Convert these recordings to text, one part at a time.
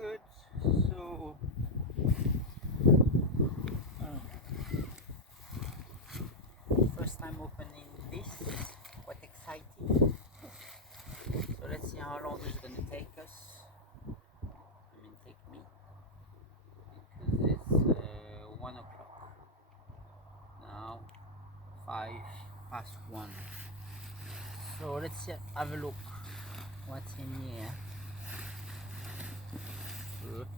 good. So first time opening this, quite exciting. So let's see how long it's gonna take us. Take me, because it's 1 o'clock now, 1:05. So let's have a look what's in here. Oops.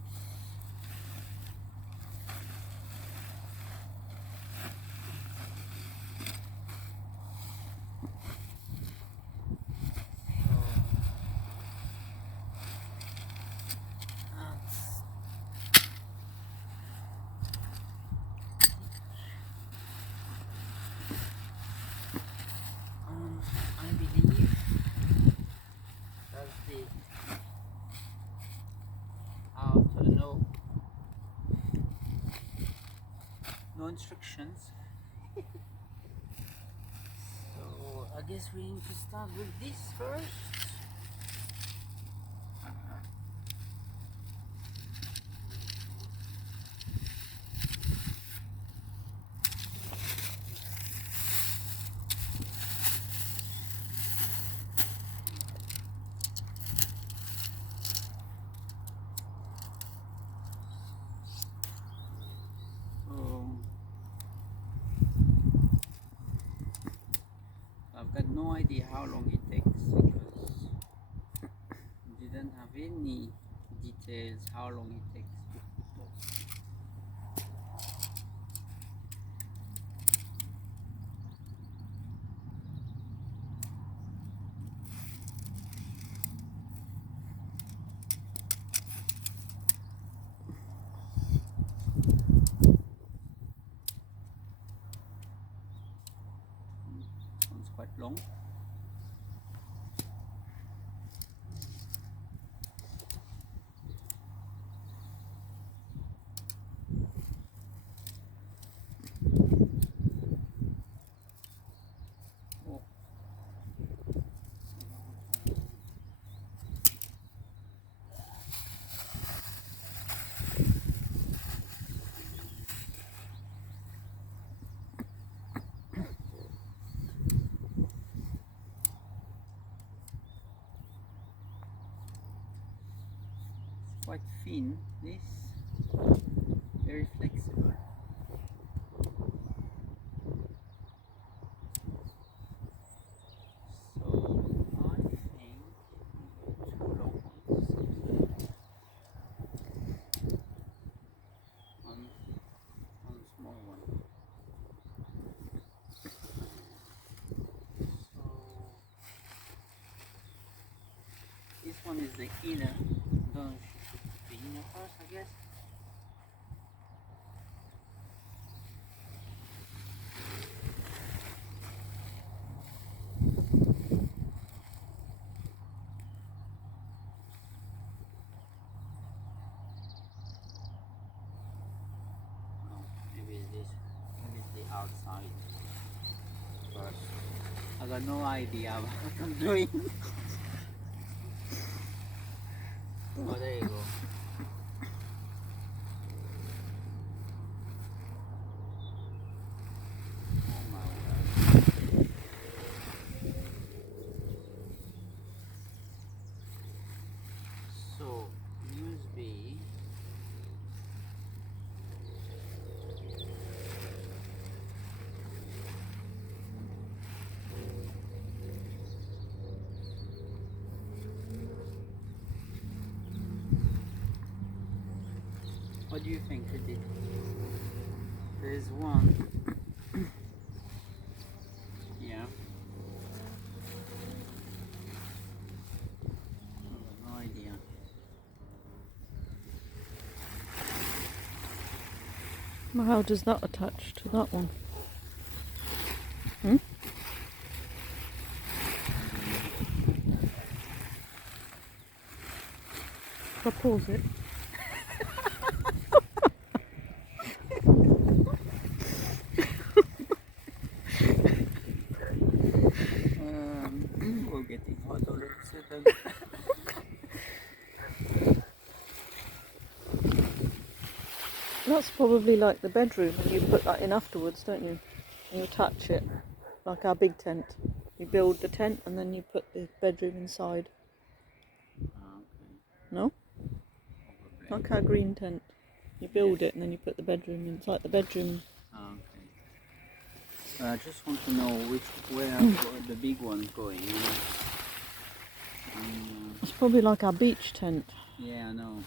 I believe that's the outer, no instructions. So I guess we need to start with this first. I've got no idea how long it takes because we didn't have any details how long it takes to put those. Sounds quite long. Quite thin, this, very flexible. So I think two long ones, one small one. So this one is the inner. Don't the inner first, I guess. Maybe it's the outside first. I got no idea what I'm doing. Oh, there you go. Oh my God. So USB. What do you think, Kitty? There's one. Yeah. No idea. Well, how does that attach to that one? Hmm? I'll pause it. We're getting hot all of a sudden. That's probably like the bedroom, and you put that in afterwards, don't you? And you attach it, like our big tent. You build the tent and then you put the bedroom inside. Okay. No? Probably. Like our green tent. You build it and then you put the bedroom in. It's like the bedroom. Okay. I just want to know where the big one's going. It's probably like our beach tent. Yeah, I know.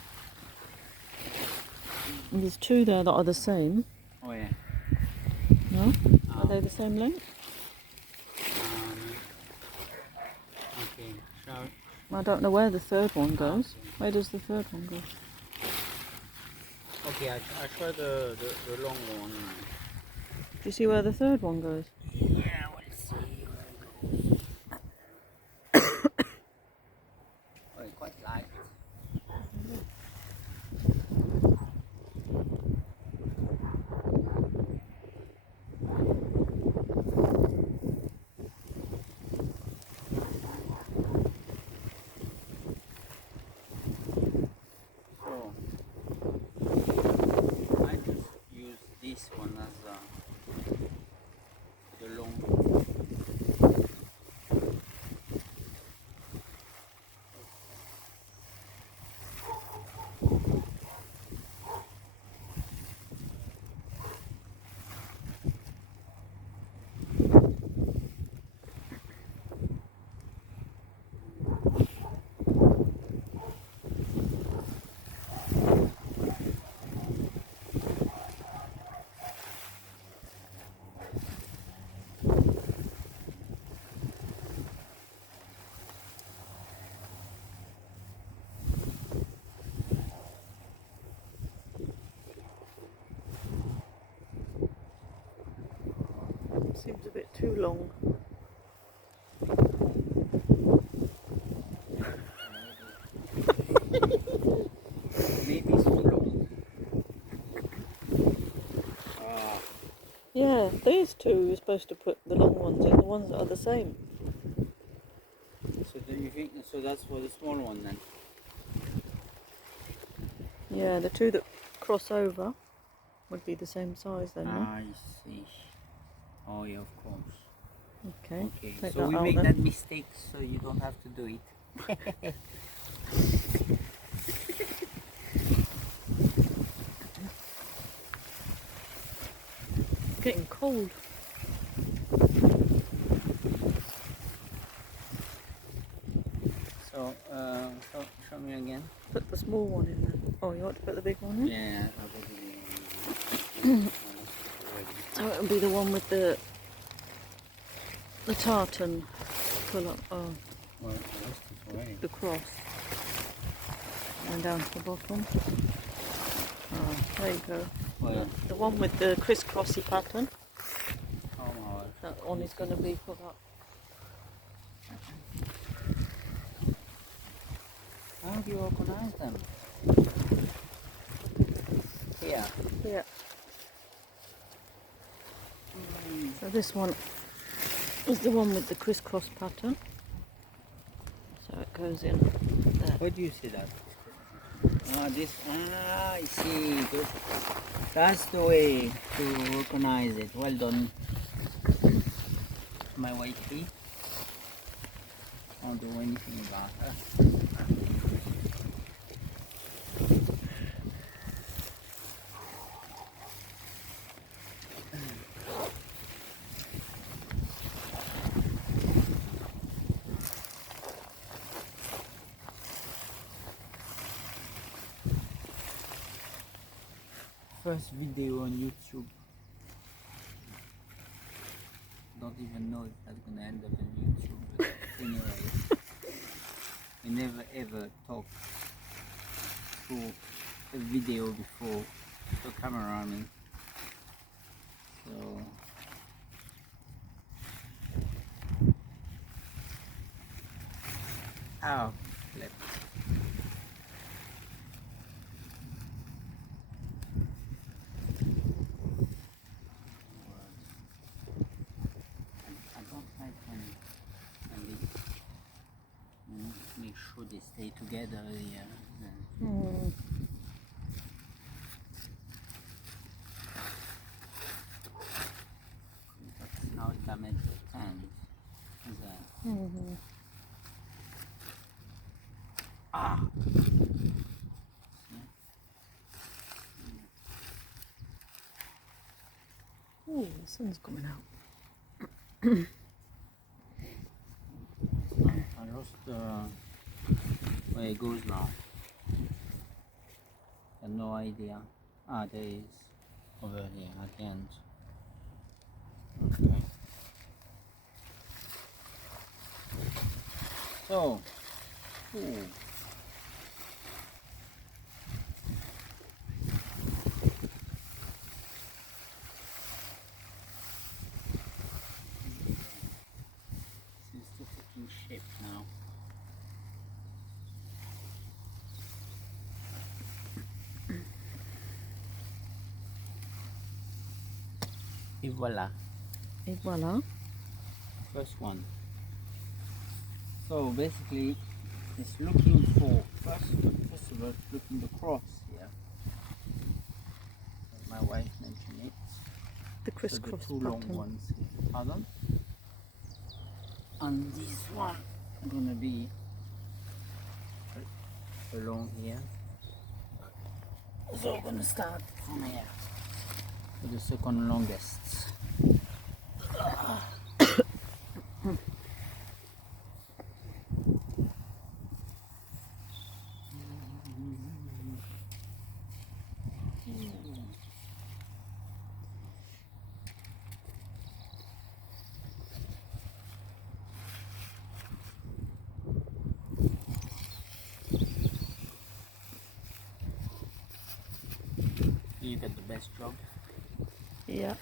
And there's two there that are the same. Oh yeah. No? Are they the same length? Okay. Shall I don't know where the third one goes. Okay. Where does the third one go? Okay, I try the long one. Do you see where the third one goes? Yeah, we'll see where it goes. Oh, it's quite light. So I just use this one as the long one. Seems a bit too long. Maybe it's too long. Yeah, these two you're supposed to put the long ones in, the ones that are the same. So do you think so? That's for the small one then. Yeah, the two that cross over would be the same size then, no? I see. Oh yeah, of course. Okay, Okay, take so that we out make then. that mistake so you don't have to do it. It's getting cold. So, show me again. Put the small one in there. Oh, you want to put the big one in? Yeah, I'll put it in. So it'll be the one with the tartan pull up. Oh, Well, that's already. the cross. And down to the bottom. Oh, there you go. Well, The one with the crisscrossy pattern. how much? That one is going to be put up. How do you organize them? Here. Yeah. So this one is the one with the crisscross pattern. So it goes in there. Where do you see that? I see. Good. That's the way to organize it. Well done, my wifey. Can't do anything about her. First video on YouTube. Don't even know if that's gonna end up on YouTube. But anyway, I never ever talked to a video before the camera running. So oh, flip. I don't like when they make sure they stay together. Yeah. Ah. Oh, the sun's coming out. I lost where it goes now. I have no idea. Ah, there is over here at the end. Okay. So, ooh. Seems to taking shape now. Et voila. Et voila. First one. So basically, it's looking for first of all, it's looking the cross here. My wife mentioned it. The So crisscross the two pattern. long ones here. Pardon? And this one gonna be along here. So we're gonna start from here with the second longest. You did the best job. Yeah.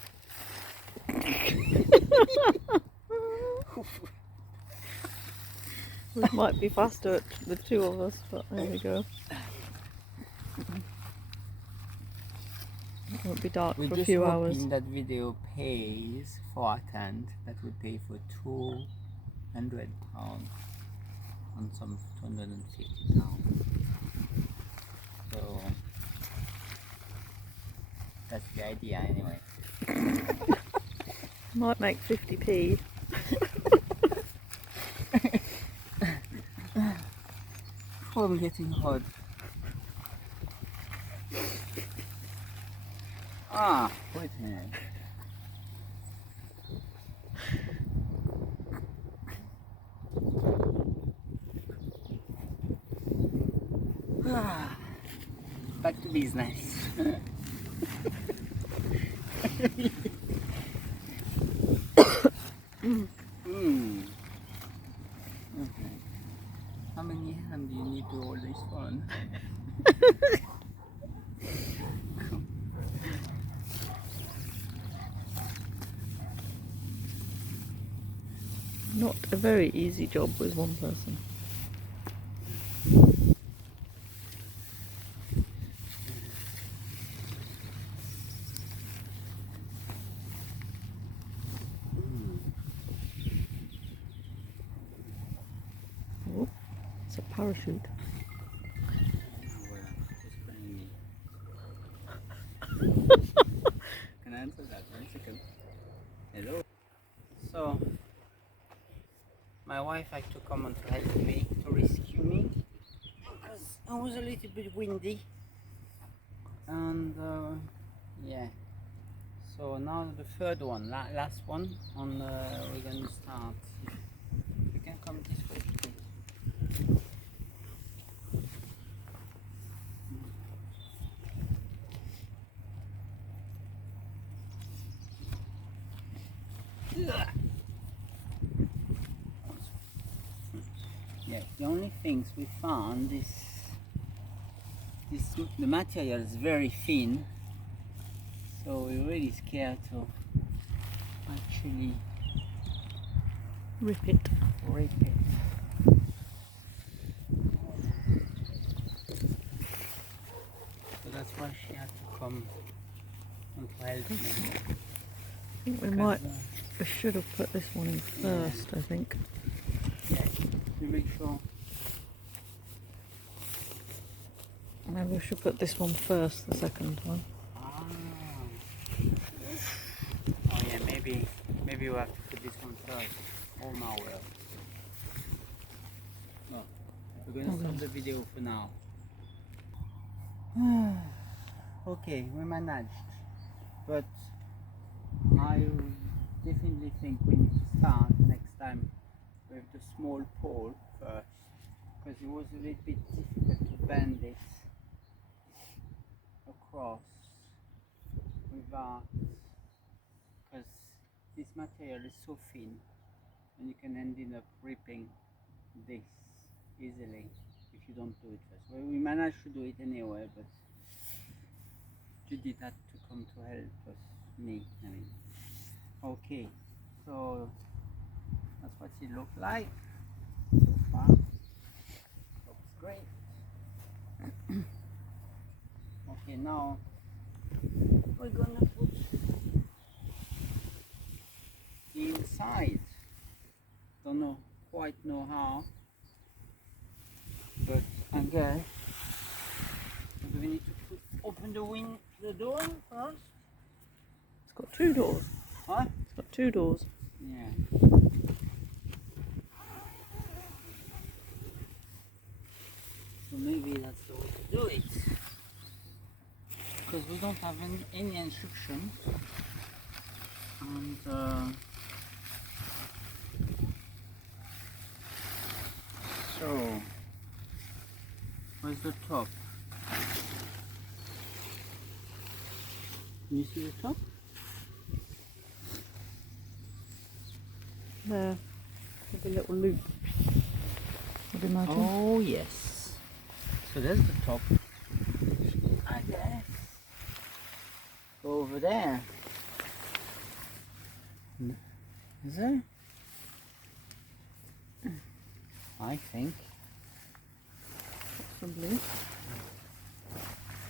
We might be faster at the two of us, but there we go. It won't be dark We're for a just few hoping hours. that video pays for our tent that we pay for £200 and some £250. So that's the idea anyway. Might make 50p. Oh, I'm getting hot. Ah, wait a minute. Ah, back to business. Okay. How many hands do you need to hold this one? Not a very easy job with one person. Oh, it's a parachute. Can I answer that? 1 second. Hello. So, my wife had to come and help me to rescue me because I was a little bit windy, and yeah. So now the third one, last one, and we're going to start. You can come this way, please. Yeah, the only things we found is the material is very thin, so we're really scared to actually Rip it. rip it. So that's why she had to come and help me. I think we should have put this one in first, I think. Yeah, to make sure. Maybe we should put this one first, the second one. Ah. Oh yeah, maybe we have to put this one first. Oh my word. We're gonna stop the video for now. Okay, we managed, but I definitely think we need to start next time with the small pole first, because it was a little bit difficult to bend it across without, because this material is so thin and you can end up ripping this easily if you don't do it first. Well, we managed to do it anyway, but Judith had to come to help us, me, I mean. Okay, so that's what it looked like so far. Looks great. Okay, now we're gonna put inside. Don't quite know how, but I guess we need to open the door first. It's got 2 doors. Huh? It's got 2 doors. Yeah. So maybe that's the way to do it. Because we don't have any instruction. And so where's the top? Can you see the top? There. With a little loop. I'd imagine. Oh yes. So there's the top. I guess. Go over there. Is there? I think. Possibly.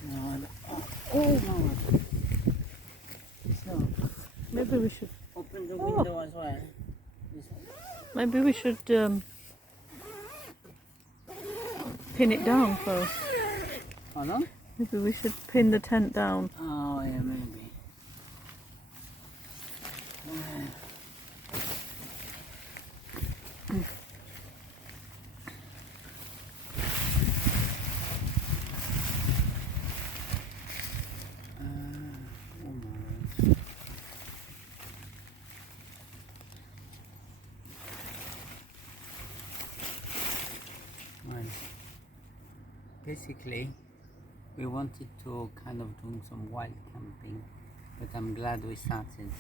No, I don't. Oh no. So Maybe we should. open the window as well. This one. Maybe we should pin it down first. Oh no? Maybe we should pin the tent down. Oh yeah, maybe. Well, basically, we wanted to kind of do some wild camping, but I'm glad we started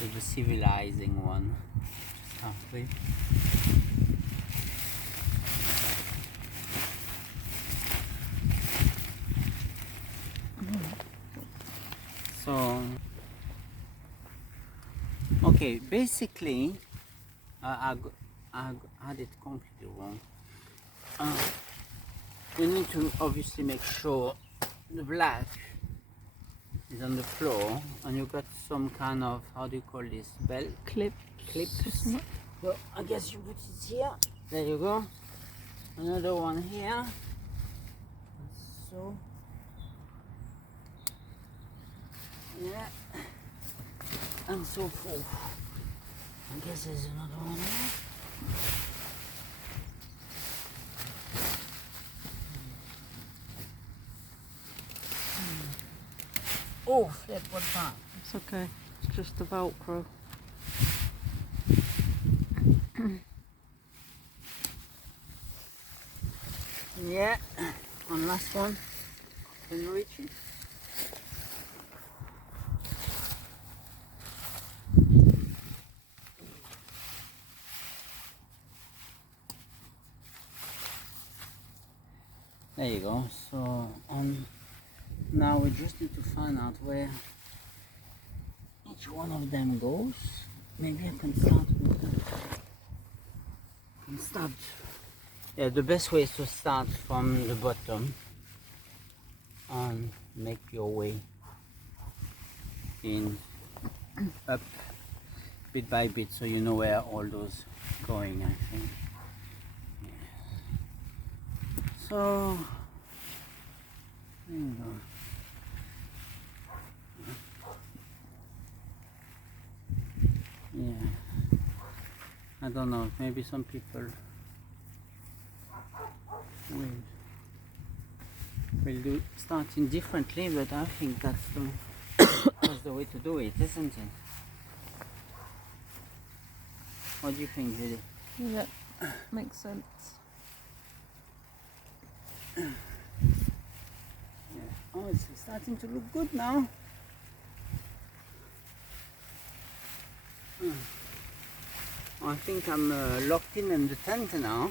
with the civilizing one to start with. So, okay, basically, I had it completely wrong. We need to obviously make sure the black is on the floor, and you've got some kind of, how do you call this, belt? Clips. So I guess you put it here. There you go. Another one here. So yeah, and so forth. I guess there's another one here. Oh, flip, what's that? It's okay. It's just the Velcro. Yeah, one last one. Can you reach it? There you go. So now we just need to find out where each one of them goes. Maybe I can start with yeah, the best way is to start from the bottom and make your way in up bit by bit, so you know where all those going, I think. So there you go. Yeah, I don't know, maybe some people we'll do starting differently, but I think that's the way to do it, isn't it? What do you think, Judy? Yeah, makes sense. Yeah. Oh, it's starting to look good now. I think I'm locked in the tent now.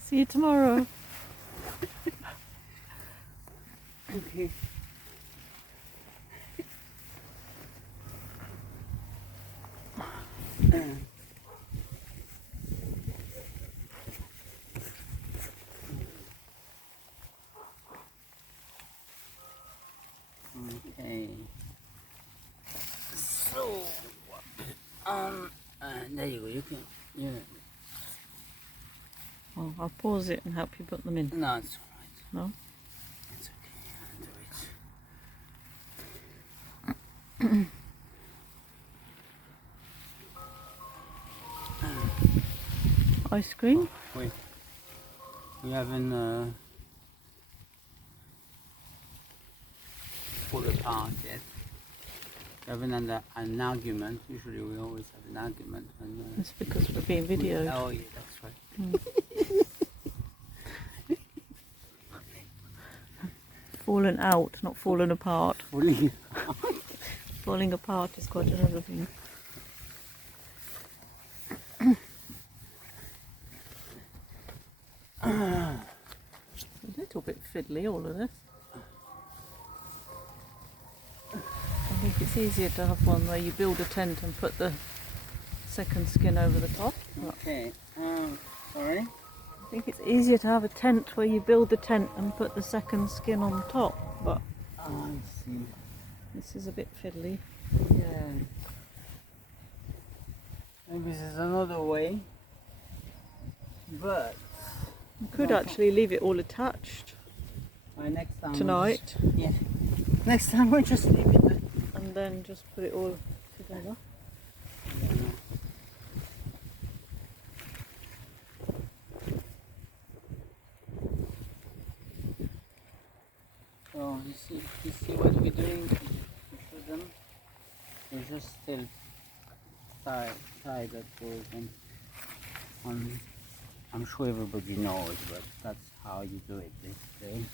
See you tomorrow. Okay. Okay. So, there you go. You can. Yeah. Oh, I'll pause it and help you put them in. No, it's alright. No? It's okay. I'll do it. Ice cream? Wait. We haven't pulled apart yet. We haven't had an argument. Usually we always have an argument when It's because we're being videoed. oh yeah, that's right. Fallen out, not fallen apart. Fully. Falling apart is quite another thing. A little bit fiddly, all of this. I think it's easier to have one where you build a tent and put the second skin over the top. Okay. Sorry. I think it's easier to have a tent where you build the tent and put the second skin on top, but I see. this is a bit fiddly. Yeah. Maybe there's another way. But You could actually leave it all attached next time tonight yeah. Next time we'll just leave it there. and then just put it all together. So you see what we're doing? You show them. We're just still tie that goes and I'm sure everybody knows, but that's how you do it this day.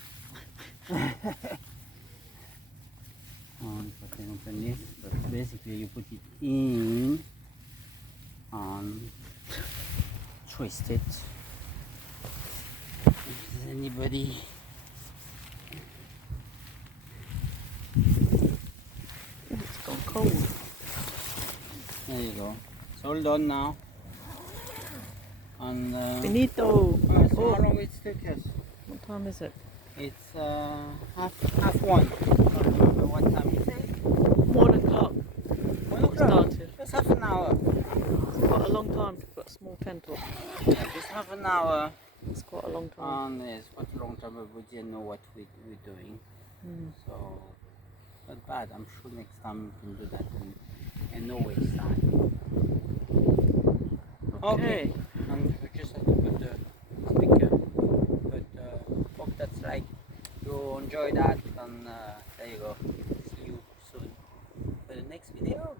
If I can open this, but basically you put it in and twist it. If there's anybody It's gone cold. there you go. It's all done now. And Finito. so how long it took us? What time is it? It's half one. I don't remember what time you say. 1 o'clock. 1 o'clock. Started. Just half an hour. It's quite a long time to put a small tent up. Yeah, just half an hour. It's quite a long time. And it's quite a long time, but we didn't know what we're doing. Mm. So, not bad. I'm sure next time we can do that and no waste time. Okay. And we just have to put the speaker. But hope that's like you enjoy that. And there you go. See you soon for the next video.